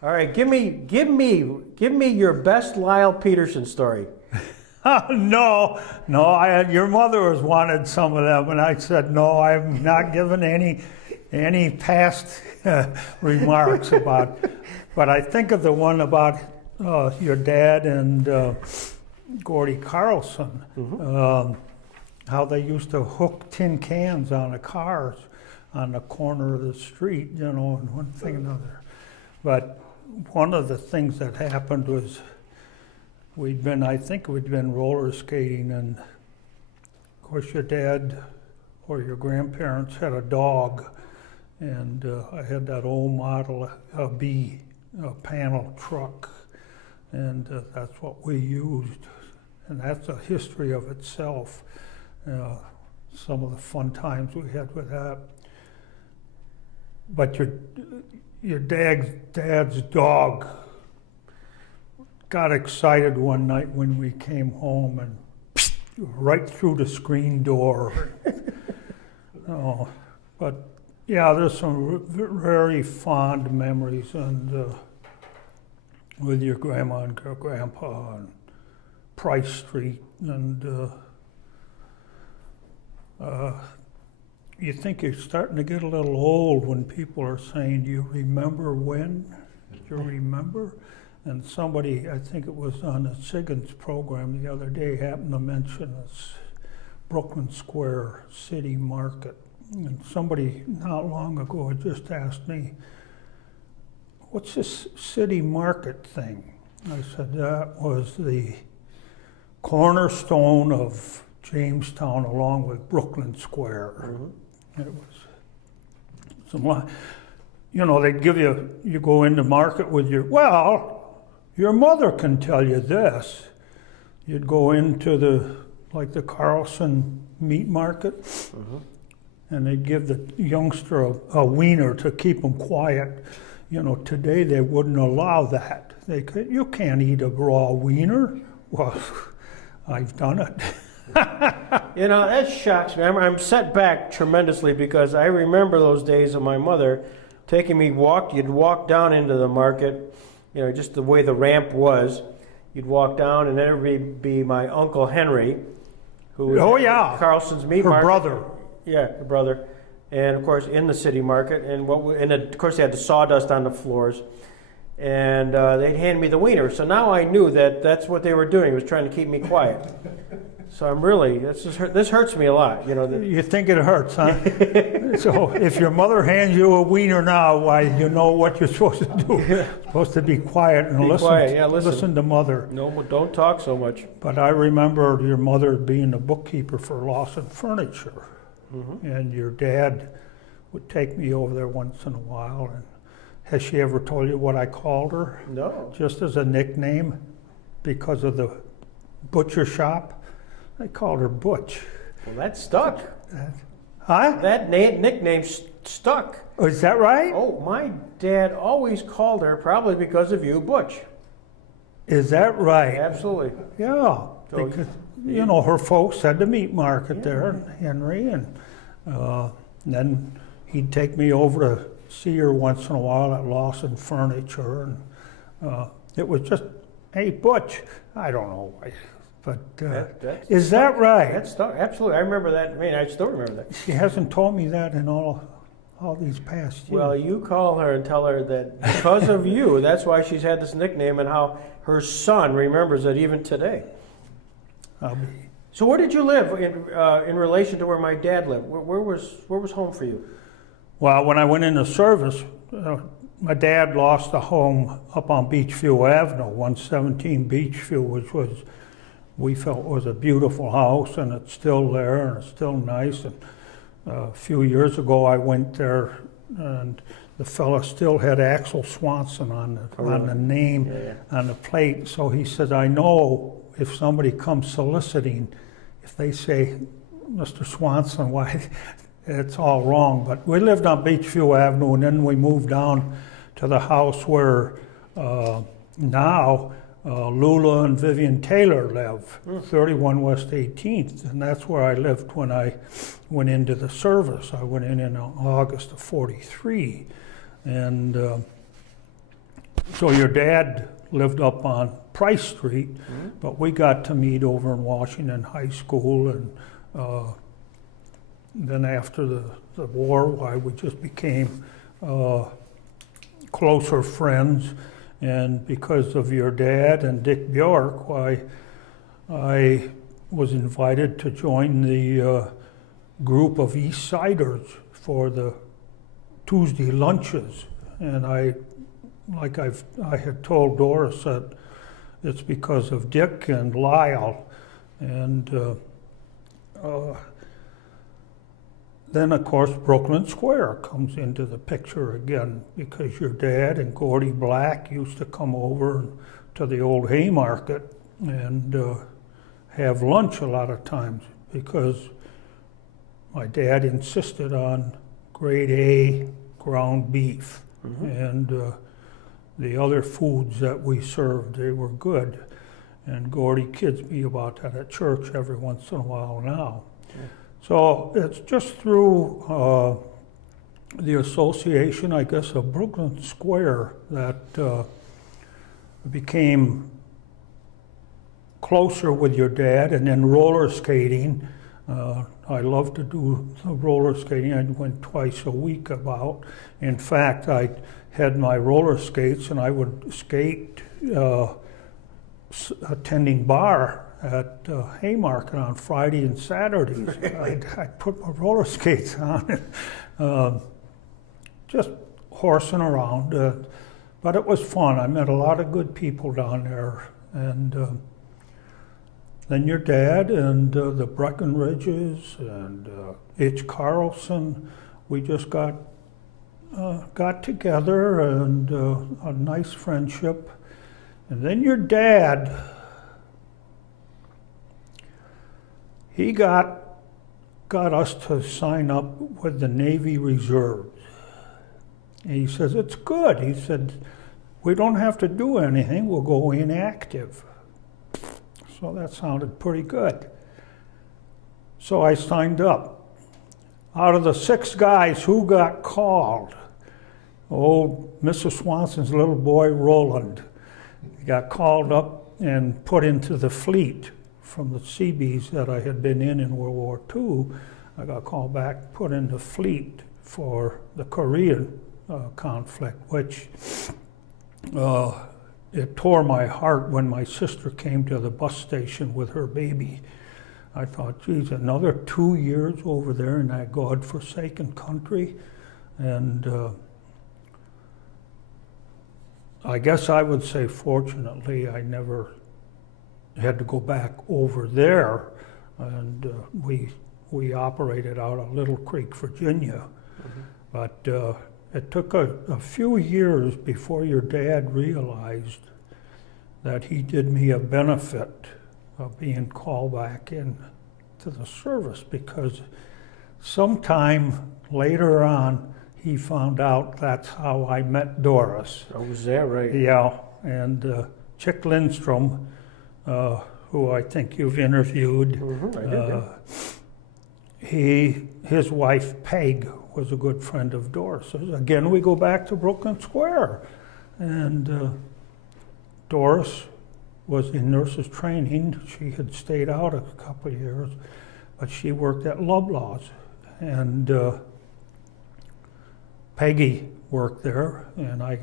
All right, give me your best Lyle Peterson story. No, your mother has wanted some of them, and I said, no, I'm not giving any past remarks about, but I think of the one about your dad and Gordy Carlson, how they used to hook tin cans on the cars on the corner of the street, and one thing and another. But one of the things that happened was I think we'd been roller skating, and of course your dad or your grandparents had a dog, and I had that old Model B panel truck, and that's what we used, and that's a history of itself. Some of the fun times we had with that. But your dad's dog got excited one night when we came home and right through the screen door. But yeah, there's some very fond memories and with your grandma and your grandpa and Price Street, and you think you're starting to get a little old when people are saying, "Do you remember when? Do you remember?" And somebody, I think it was on the Siggins program the other day, happened to mention this Brooklyn Square City Market. And somebody not long ago had just asked me, "What's this City Market thing?" I said, that was the cornerstone of Jamestown along with Brooklyn Square. Mm-hmm. It was some, they'd give you go into market with your mother can tell you this. You'd go into the Carlson meat market, and they'd give the youngster a wiener to keep him quiet. Today they wouldn't allow that. You can't eat a raw wiener. Well, I've done it. That shocks me. I'm set back tremendously because I remember those days of my mother taking me You'd walk down into the market, just the way the ramp was. You'd walk down, and then it would be my Uncle Henry, who was Carlson's meat market. Her brother. Yeah, the brother. And of course, in the city market, and of course they had the sawdust on the floors, and they'd hand me the wiener. So now I knew that that's what they were doing, was trying to keep me quiet. So I'm really, this hurts me a lot. You think it hurts, huh? So if your mother hands you a wiener now, why, you know what you're supposed to do. You're supposed to be quiet and listen to mother. No, don't talk so much. But I remember your mother being the bookkeeper for Lawson Furniture. And your dad would take me over there once in a while. And has she ever told you what I called her? No. Just as a nickname, because of the butcher shop. I called her Butch. Well, that stuck. Huh? That nickname stuck. Oh, is that right? Oh, my dad always called her, probably because of you, Butch. Is that right? Absolutely. Yeah. So because, her folks had the meat market there, Henry, and then he'd take me over to see her once in a while at Lawson Furniture, and it was just, "Hey, Butch." I don't know why. But is that right? That's absolutely. I remember that. I still remember that. She hasn't told me that in all these past years. Well, you call her and tell her that because of you, that's why she's had this nickname, and how her son remembers it even today. So where did you live in relation to where my dad lived? Where was home for you? Well, when I went into service, my dad lost a home up on Beachview Avenue, 117 Beachview, which we felt was a beautiful house, and it's still there, and it's still nice. And a few years ago, I went there, and the fella still had Axel Swanson on the name on the plate. So he said, "I know if somebody comes soliciting, if they say Mr. Swanson, why, it's all wrong." But we lived on Beachview Avenue, and then we moved down to the house where now Lula and Vivian Taylor live, 31 West 18th, and that's where I lived when I went into the service. I went in August of '43, and So your dad lived up on Price Street, but we got to meet over in Washington High School, and then after the war, why we just became closer friends. And because of your dad and Dick Bjork, why I was invited to join the group of East Siders for the Tuesday lunches. And I had told Doris that it's because of Dick and Lyle. And then, of course, Brooklyn Square comes into the picture again, because your dad and Gordy Black used to come over to the old Haymarket and have lunch a lot of times, because my dad insisted on grade A ground beef. And the other foods that we served, they were good. And Gordy kids me about that at church every once in a while now. So it's just through the association, I guess, of Brooklyn Square that became closer with your dad. And then roller skating. I love to do roller skating. I went twice a week about. In fact, I had my roller skates and I would skate attending bar at Haymarket on Friday and Saturdays. I'd put my roller skates on and just horsing around. But it was fun. I met a lot of good people down there. And then your dad and the Breckenridges and H. Carlson, we just got together, and a nice friendship. And then your dad, he got us to sign up with the Navy Reserves. And he says, it's good. He said, we don't have to do anything, we'll go inactive. So that sounded pretty good. So I signed up. Out of the 6 guys who got called, old Mrs. Swanson's little boy, Roland, got called up and put into the fleet from the Seabees that I had been in World War II. I got called back, put in the fleet for the Korean conflict, which it tore my heart when my sister came to the bus station with her baby. I thought, geez, another 2 years over there in that God-forsaken country. And I guess I would say, fortunately, I never had to go back over there. And we operated out of Little Creek, Virginia. But it took a few years before your dad realized that he did me a benefit of being called back in to the service, because sometime later on he found out that's how I met Doris. Oh, was that right? Yeah, and Chick Lindstrom, who I think you've interviewed, I did. his wife Peg was a good friend of Doris's. Again, we go back to Brooklyn Square, and Doris was in nurses training. She had stayed out a couple of years, but she worked at Lovelaw's, and Peggy worked there, and I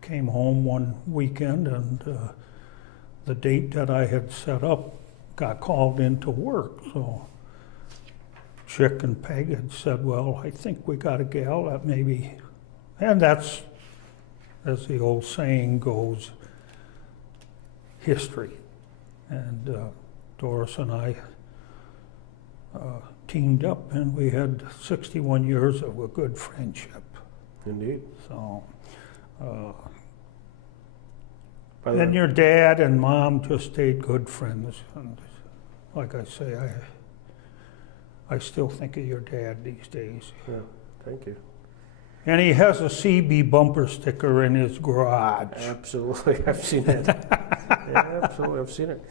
came home one weekend, and the date that I had set up got called into work. So Chick and Peg had said, well, I think we got a gal that maybe, and that's, as the old saying goes, history. And Doris and I teamed up, and we had 61 years of a good friendship. Indeed. So, By the then way, your dad and mom just stayed good friends. And like I say, I still think of your dad these days. yeah, thank you. And he has a CB bumper sticker in his garage. Absolutely, I've seen it. Yeah, absolutely, I've seen it.